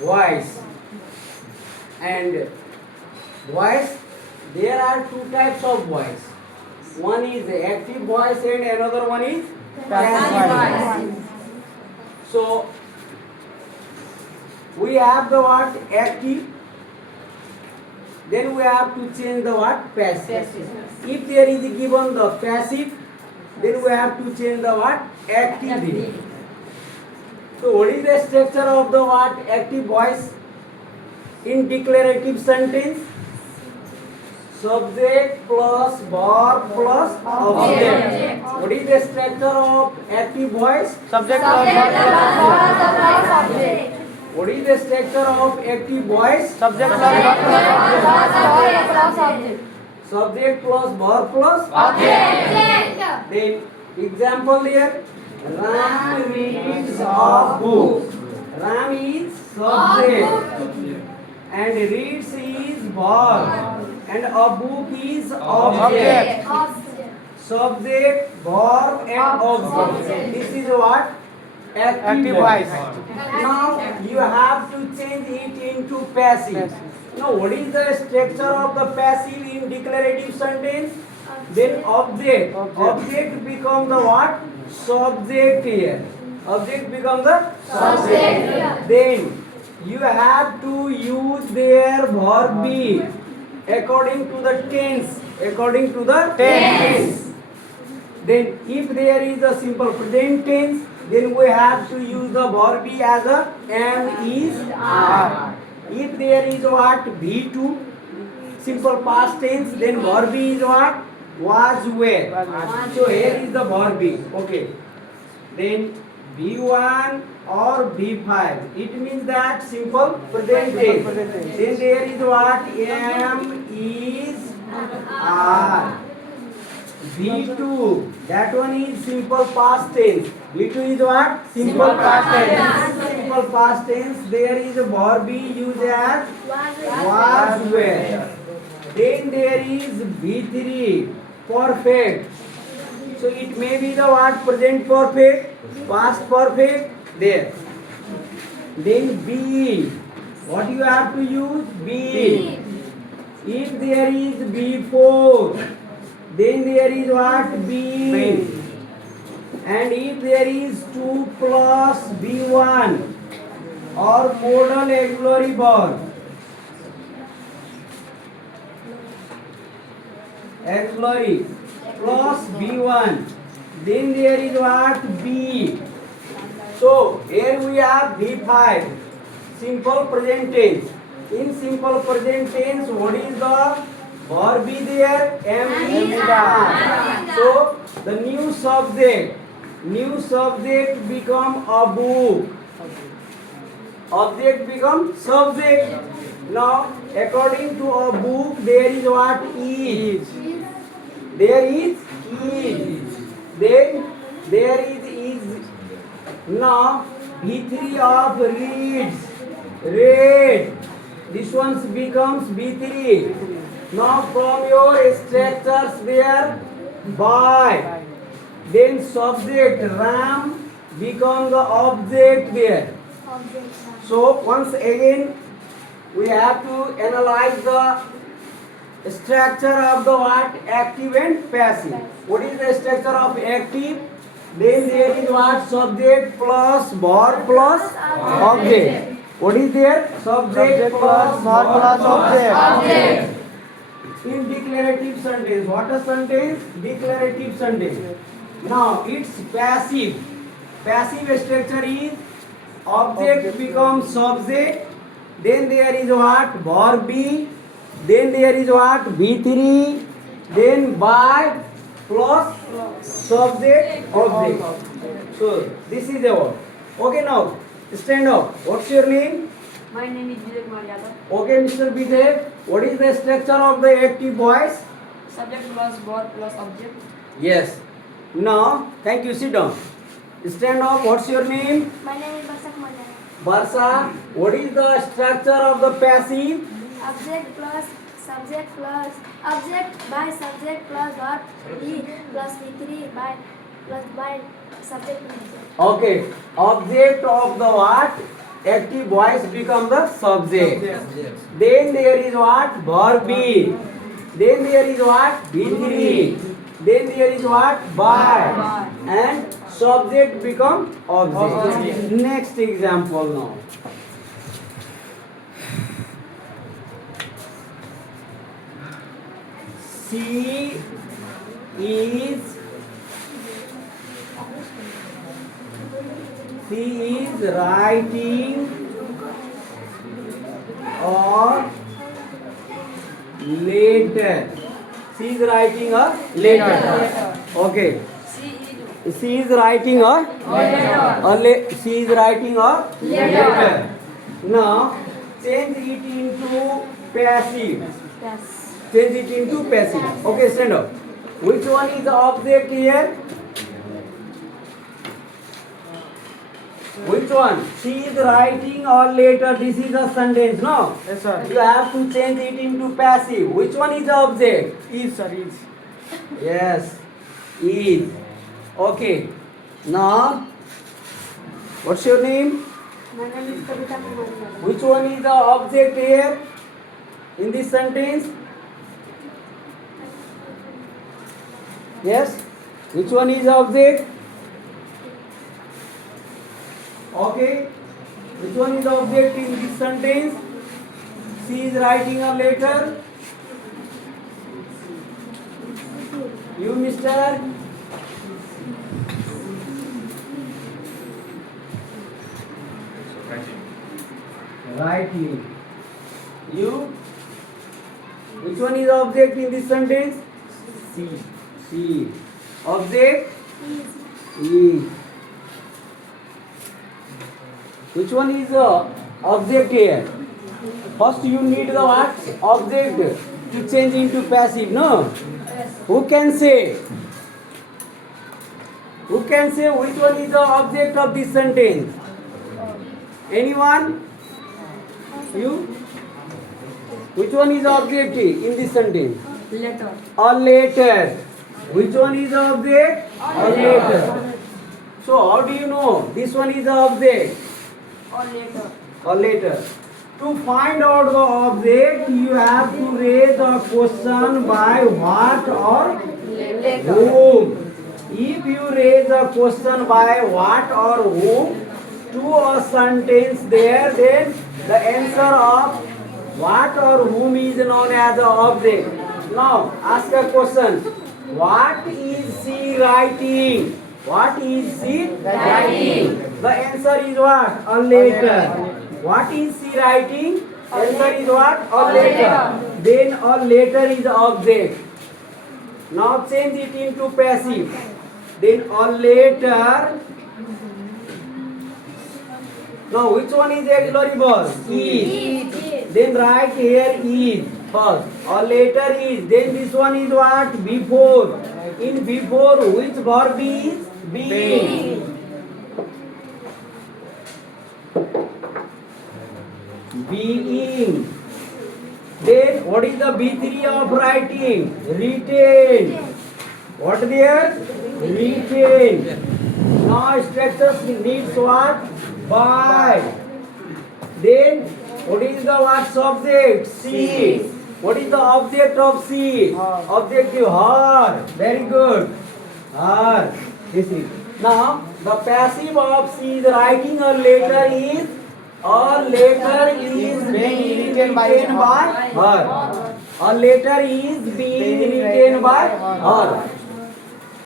voice. And voice, there are two types of voice. One is active voice and another one is passive voice. So we have the word active, then we have to change the word passive. If there is given the passive, then we have to change the word active. So what is the structure of the word active voice in declarative sentence? Subject plus verb plus object. What is the structure of active voice? Subject plus verb object. What is the structure of active voice? subject plus verb object. Subject plus verb plus Object. Then example here. Ram reads a book. Ram is subject and reads is verb and a book is object. Subject, verb and object. This is what? active voice. Now you have to change it into passive. Now what is the structure of the passive in declarative sentence? Then object. Object becomes the what? Subject here. Object becomes the subject. Then you have to use their verb be according to the tense. According to the tense. Then if there is a simple present tense, then we have to use the verb be as a am, is, are. If there is what? V2, simple past tense, then verb be is what? Was, were. So here is the verb be. Okay. Then V1 or V5. It means that simple present tense. Then there is what? Am, is, are. V2, that one is simple past tense. V2 is what? Simple past tense. Simple past tense, there is a verb be used as was, were. Then there is V3, perfect. So it may be the what? Present perfect, past perfect, there. Then be, what you have to use? Be. If there is B4, then there is what? B. And if there is 2 plus B1 or modal auxiliary verb, auxiliary plus B1, then there is what? B. So here we have B5, simple present tense. In simple present tense, what is the verb be there? Am, is, are. So the new subject become a book. Object become subject. Now according to a book, there is what? Is. There is. Then there is. Now B3 of reads. Read. This one becomes B3. Now from your structures there, by. Then subject Ram becomes the object there. So once again we have to analyze the structure of the what? Active and passive. What is the structure of active? Then there is what? Subject plus verb plus object. What is there? Subject plus verb plus object. In declarative sentence, what a sentence? Declarative sentence. Now it's passive. Passive structure is object becomes subject. Then there is what? Verb be. Then there is what? V3. Then by plus subject object. So this is the word. Okay, now stand up. What's your name? My name is Vivek Maryada. Okay, Mr. Vijay. What is the structure of the active voice? Subject plus verb plus object. Yes. Now, thank you. Sit down. Stand up. What's your name? My name is Barsa Kumar. Barsa. What is the structure of the passive? Object plus subject plus object by subject plus verb be plus V3 by plus by subject. Okay. Object of the what? active voice become the subject. Then there is what? Verb be. Then there is what? Be3. Then there is what? By. And subject become object. Next example now. She is writing a letter. She is writing a letter. Okay. She is writing a she is writing a letter. Now change it into passive. Yes. Change it into passive. Okay, stand up. Which one is the object here? Which one? She is writing a letter. This is a sentence, no? Yes, sir. You have to change it into passive. Which one is the object? Is, sir, is. Yes, is. Okay. Now, what's your name? My name is Kavita Kumari. Which one is the object here in this sentence? Yes? Which one is the object? Okay. Which one is the object in this sentence? She is writing a letter. You, mister? Writing. You? Which one is the object in this sentence? She. She. Object? Is. Which one is the object here? First you need the what? Object to change into passive, no? Who can say? Who can say which one is the object of this sentence? Anyone? You? Which one is the object in this sentence? Letter. A letter. Which one is the object? A letter. So how do you know this one is the object? Or letter. A letter. To find out the object, you have to raise a question by what or whom. If you raise a question by what or whom to a sentence there, then the answer of what or whom is known as the object. Now ask a question. What is she writing? What is she writing? The answer is what? A letter. What is she writing? Answer is what? A letter. Then a letter is the object. Now change it into passive. Then a letter. Now which one is auxiliary verb? Is. Then write here is first. A letter is. Then this one is what? Before. In before which verb is? Being. Being. Then what is the B3 of writing? Retain. What there? Retain. Now structures needs what? By. Then what is the what subject? C. What is the object of C? Objective her. Very good. Her. This is. Now the passive of C is writing a letter is being written by her. A letter is being written by her.